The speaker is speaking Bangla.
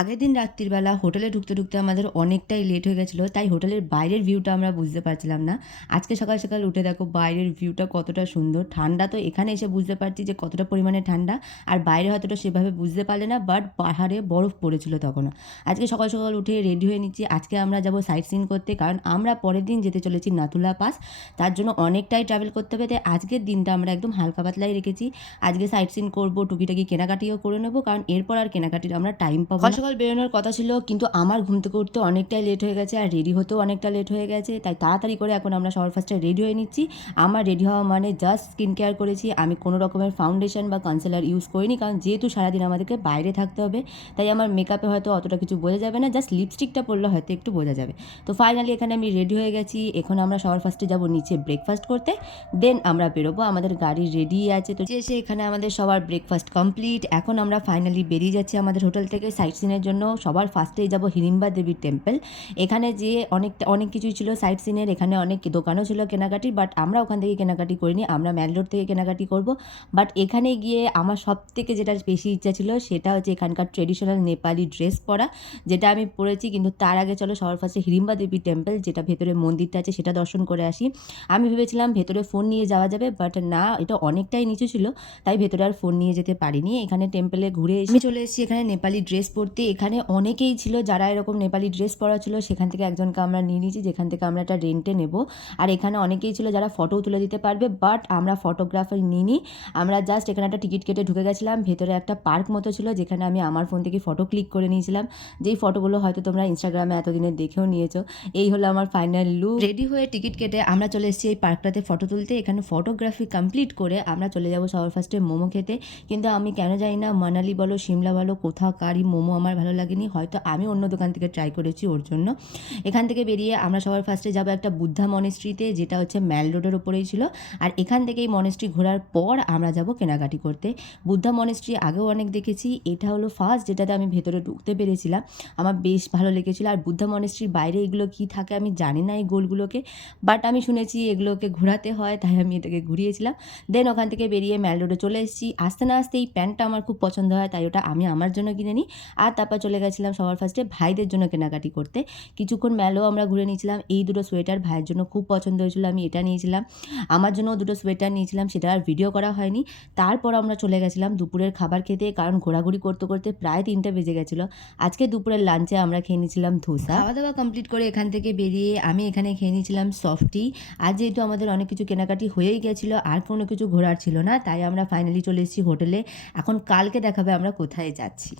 আগের দিন রাত্রিবেলা হোটেলে ঢুকতে ঢুকতে আমাদের অনেকটাই লেট হয়ে গেছিলো, তাই হোটেলের বাইরের ভিউটা আমরা বুঝতে পারছিলাম না। আজকে সকাল সকাল উঠে দেখো বাইরের ভিউটা কতটা সুন্দর। ঠান্ডা তো এখানে এসে বুঝতে পারছি যে কতটা পরিমাণে ঠান্ডা, আর বাইরে হয়তোটা সেভাবে বুঝতে পারলে না, বাট পাহাড়ে বরফ পড়েছিল তখনও। আজকে সকাল সকাল উঠে রেডি হয়ে নিচ্ছি, আজকে আমরা যাব সাইট সিন করতে, কারণ আমরা পরের দিন যেতে চলেছি নাথুলা পাস। তার জন্য অনেকটাই ট্রাভেল করতে হবে, তাই আজকের দিনটা আমরা একদম হালকা পাতলাই রেখেছি। আজকে সাইট সিন করবো, টুকিটাকি কেনাকাটিও করে নেবো, কারণ এরপর আর কেনাকাটির আমরা টাইম পাবো না। সকাল বেরোনোর কথা ছিল, কিন্তু আমার ঘুম থেকে উঠতে অনেকটাই লেট হয়ে গেছে, আর রেডি হতেও অনেকটা লেট হয়ে গেছে, তাই তাড়াতাড়ি করে এখন আমরা সবার ফার্স্টে রেডি হয়ে নিচ্ছি। আমার রেডি হওয়া মানে জাস্ট স্কিন কেয়ার করেছি, আমি কোনো রকমের ফাউন্ডেশন বা কনসিলার ইউজ করিনি, কারণ যেহেতু সারাদিন আমাদেরকে বাইরে থাকতে হবে, তাই আমার মেকআপে হয়তো অতটা কিছু বোঝা যাবে না, জাস্ট লিপস্টিকটা পরলে হয়তো একটু বোঝা যাবে। তো ফাইনালি এখানে আমি রেডি হয়ে গেছি। এখন আমরা সবার ফার্স্টে যাব নিচে ব্রেকফাস্ট করতে, দেন আমরা বেরোবো। আমাদের গাড়ি রেডি আছে, তো এসে এখানে আমাদের সবার ব্রেকফাস্ট কমপ্লিট। এখন আমরা ফাইনালি বেরিয়ে যাচ্ছি আমাদের হোটেল থেকে সাইট সিনের জন্য। সবার ফার্স্টেই যাব হিড়িম্বা দেবীর টেম্পল। এখানে যে অনেক কিছুই ছিল সাইট সিনের, এখানে অনেক দোকানও ছিল কেনাকাটির, বাট আমরা ওখান থেকে কেনাকাটি করিনি, আমরা ম্যাল রোড থেকে কেনাকাটি করব। বাট এখানে গিয়ে আমার সব থেকে যেটা বেশি ইচ্ছা ছিল সেটা হচ্ছে এখানকার ট্রেডিশনাল নেপালি ড্রেস পরা, যেটা আমি পরেছি। কিন্তু তার আগে চলো সবার ফার্স্টে হিড়িম্বা দেবীর টেম্পল, যেটা ভেতরে মন্দিরটা আছে, সেটা দর্শন করে আসি। আমি ভেবেছিলাম ভেতরে ফোন নিয়ে যাওয়া যাবে, বাট না, এটা অনেকটাই নিচু ছিল, তাই ভেতরে আর ফোন নিয়ে যেতে পারিনি। এখানে টেম্পলে ঘুরে এসে আমি চলে এসেছি এখানে নেপালি ড্রেস পরতে। এখানে অনেকেই ছিল যারা এরকম নেপালি ড্রেস পরা ছিল, সেখান থেকে একজনকে আমরা নিয়ে নিয়েছি, যেখান থেকে আমরা একটা রেন্টে নেব। আর এখানে অনেকেই ছিল যারা ফটোও তুলে দিতে পারবে, বাট আমরা ফটোগ্রাফার নিইনি। আমরা জাস্ট এখানে একটা টিকিট কেটে ঢুকে গেছিলাম। ভেতরে একটা পার্ক মতো ছিল, যেখানে আমি আমার ফোন থেকে ফটো ক্লিক করে নিয়েছিলাম, যেই ফটোগুলো হয়তো তোমরা ইনস্টাগ্রামে এতদিনে দেখেও নিয়েছো। এই হলো আমার ফাইনাল লুক। রেডি হয়ে টিকিট কেটে আমরা চলে এসেছি এই পার্কটাতে ফটো তুলতে। এখানে ফটোগ্রাফি কমপ্লিট করে আমরা চলে যাব সবার ফার্স্টে মোমো খেতে। কিন্তু আমি কেন জানি না, মানালি বলো সিমলা বলো, কোথাকারই মোমো আমার ভালো লাগেনি, হয়তো আমি অন্য দোকান থেকে ট্রাই করেছি ওর জন্য। এখান থেকে বেরিয়ে আমরা সবার ফার্স্টে যাবো একটা বুদ্ধা মনেস্ট্রিতে, যেটা হচ্ছে ম্যাল রোডের ওপরেই ছিল। আর এখান থেকে এই মনেস্ট্রি ঘোরার পর আমরা যাব কেনাকাটি করতে। বুদ্ধা মনেস্ট্রি আগেও অনেক দেখেছি, এটা হলো ফার্স্ট যেটাতে আমি ভেতরে ঢুকতে পেরেছিলাম, আমার বেশ ভালো লেগেছিলো। আর বুদ্ধা মনেস্ট্রির বাইরে এগুলো কী থাকে আমি জানি না, এই গোলগুলোকে, বাট আমি শুনেছি এগুলোকে ঘোরাতে হয়, তাই আমি এটাকে ঘুরিয়েছিলাম। দেন ওখান থেকে বেরিয়ে ম্যাল রোডে চলে এসেছি। আসতে না আসতে এই প্যান্টটা আমার খুব পছন্দ হয়, তাই ওটা আমি আমার জন্য কিনে নিই। আর তারপর চলে গেছিলাম সবার ফার্স্টে ভাইদের জন্য কেনাকাটি করতে। কিছুক্ষণ ম্যালও আমরা ঘুরে নিয়েছিলাম। এই দুটো সোয়েটার ভাইয়ের জন্য খুব পছন্দ হয়েছিল, আমি এটা নিয়েছিলাম। আমার জন্যও দুটো সোয়েটার নিয়েছিলাম, সেটা আর ভিডিও করা হয়নি। তারপর আমরা চলে গেছিলাম দুপুরের খাবার খেতে, কারণ ঘোরাঘুরি করতে করতে প্রায় 3টা বেজে গেছিলো। আজকে দুপুরের লাঞ্চে আমরা খেয়ে নিয়েছিলাম ধোসা। খাওয়া দাওয়া কমপ্লিট করে এখান থেকে বেরিয়ে আমি এখানে খেয়ে নিয়েছিলাম সফটি। আর যেহেতু আমাদের অনেক কিছু কেনাকাটি হয়েই গেছিলো, আর কোনো কিছু ঘোরার ছিল না, তাই আমরা ফাইনালি চলে এসেছি হোটেলে। এখন কালকে দেখাবে আমরা কোথায় যাচ্ছি।